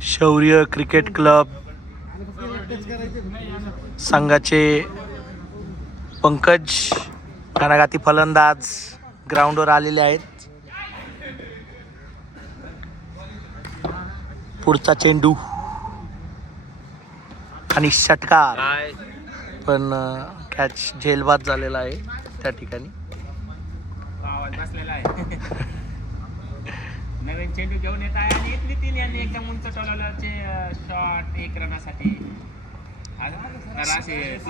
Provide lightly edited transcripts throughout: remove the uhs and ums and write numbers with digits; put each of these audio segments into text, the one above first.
शौर्य cricket club संघाचे पंकज घणाघाती फलंदाज ग्राउंडवर आलेले आहेत. पुढचा चेंडू आणि षटकार, पण कॅच झेलबाद झालेला आहे त्या ठिकाणी. नवीन चेंडू घेऊन येत आहे आणि नितीन यांनी एकदम उंच टोलवल्याचे शॉट 1 रनासाठी.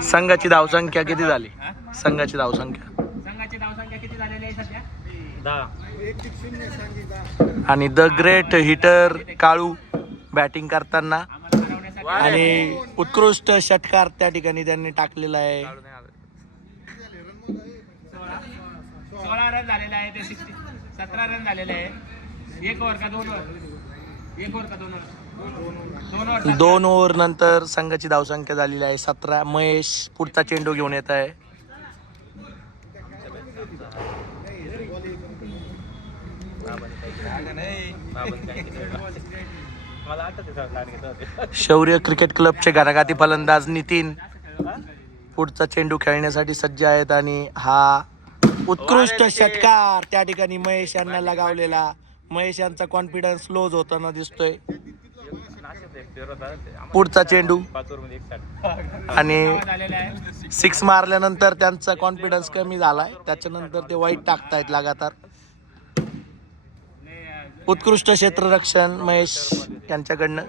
संघाची धावसंख्या किती झाली? संघाची धावसंख्या किती झालेली आहे सध्या? 10. आणि the great hitter Kalu batting करताना आणि उत्कृष्ट षटकार त्या ठिकाणी त्यांनी टाकलेला आहे. 16 रन झालेले आहे. ते 17 रन झालेले आहे. 1 ओव्हर का 2 ओव्हर? 1 ओव्हर का 2 ओव्हर? 2 ओव्हर नंतर संघाची धावसंख्या झालेली आहे 17. महेश पुढचा चेंडू घेऊन येत आहे. शौर्य क्रिकेट क्लबचे घणाघाती फलंदाज नितीन पुढचा चेंडू खेळण्यासाठी सज्ज आहेत आणि हा उत्कृष्ट षटकार त्या ठिकाणी महेश यांना लगावलेला. महेश यांचा कॉन्फिडन्स लूज होताना दिसतोय. पुढचा चेंडू आणि 6 मारल्यानंतर त्यांचा कॉन्फिडन्स कमी झालाय. त्याच्यानंतर ते वाईट टाकतायत लगातार. उत्कृष्ट क्षेत्ररक्षण महेश यांच्याकडनं.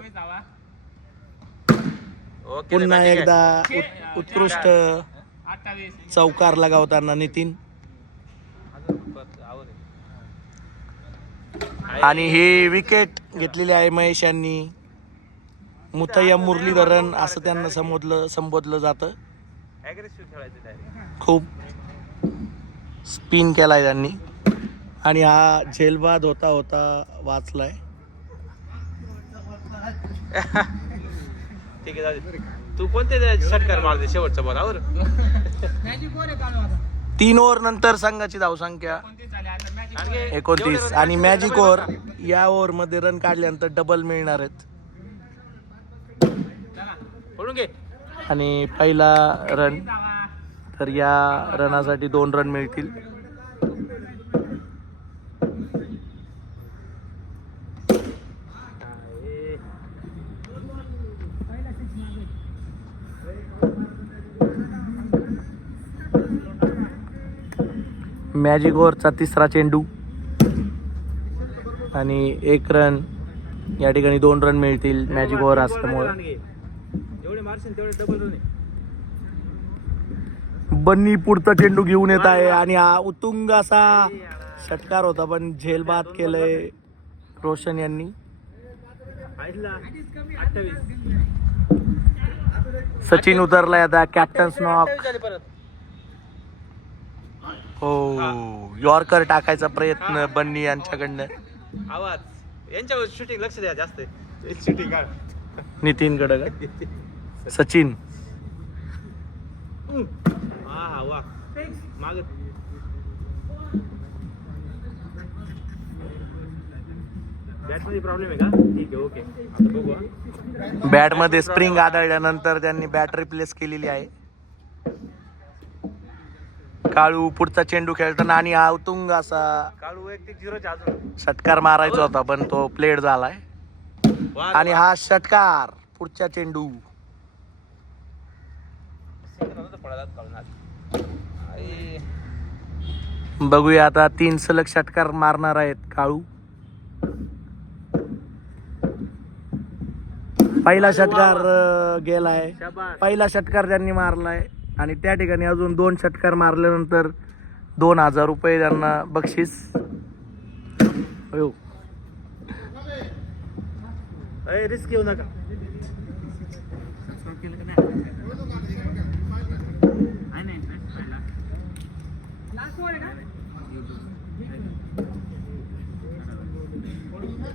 पुन्हा एकदा उत्कृष्ट चौकार लगावताना नितीन. आणि ही विकेट घेतलेली आहे महेश यांनी. मुथय्या मुरलीधरन असं त्यांना संबोधलं जातं. खूप स्पिन केलाय त्यांनी आणि हा झेलबाद होता वाचलाय. ठीक आहे, तू कोणते षटकार मारले शेवटच्या बॉलावर? 3 ओव्हर नंतर संघाची धावसंख्या 29 आणि मॅजिक ओव्हर या ओव्हर मध्ये रन काढल्यानंतर डबल मिळणार आहेत. आणि पहिला रन, तर या रनासाठी 2 रन मिळतील. मॅजिक ओव्हरचा 3रा चेंडू आणि 1 रन. या ठिकाणी 2 रन मिळतील मॅजिक ओव्हर असल्यामुळे. बन्नी पुढचा चेंडू घेऊन येत आहे आणि हा उत्तुंग असा षटकार होता, पण झेलबाद केलंय रोशन यांनी. सचिन उतरलाय आता. Captains knock. हो, यॉर्कर टाकायचा प्रयत्न बन्नी यांच्याकडनं. आवाज यांच्यावर शूटिंग लक्ष द्या जास्त. शूटिंग काढ नितीन कडे सचिन. वा माग बॅटमध्ये प्रॉब्लेम आहे का? ठीक आहे, ओके. आता बघू. बॅटमध्ये स्प्रिंग आढळल्यानंतर त्यांनी बॅट रिप्लेस केलेली आहे. काळू पुढचा चेंडू खेळताना आणि हा उत्तुंग असा काळू 1-0 अजून षटकार मारायचा होता, पण तो प्लेड झालाय. आणि हा षटकार पुढच्या चेंडू. बघूया आता 3 सलग षटकार मारणार आहेत काळू. पहिला षटकार गेलाय. पहिला षटकार त्यांनी मारलाय आणि त्या ठिकाणी अजून 2 षटकार मारल्यानंतर 2000 रुपये त्यांना बक्षीस. रिस्क घेऊ नका.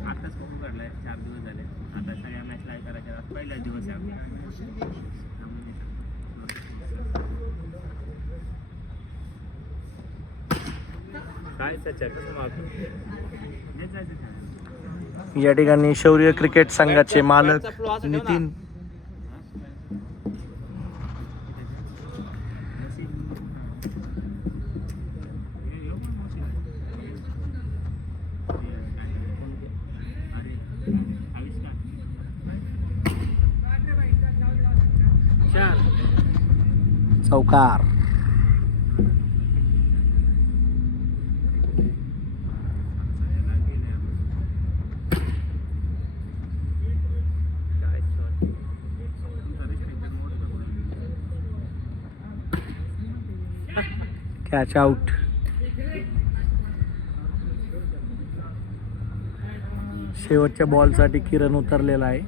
आताच फोटो काढलाय. 4 दिवस झाले. आता सगळ्या मॅच लाईव्ह करायच्या. पहिलाच दिवस आहे. काय सच्चा कसं मागतो या ठिकाणी शौर्य क्रिकेट संघाचे मालक नितीन चौकार. Catch out. शेवटच्या बॉलसाठी किरण उतरलेला आहे.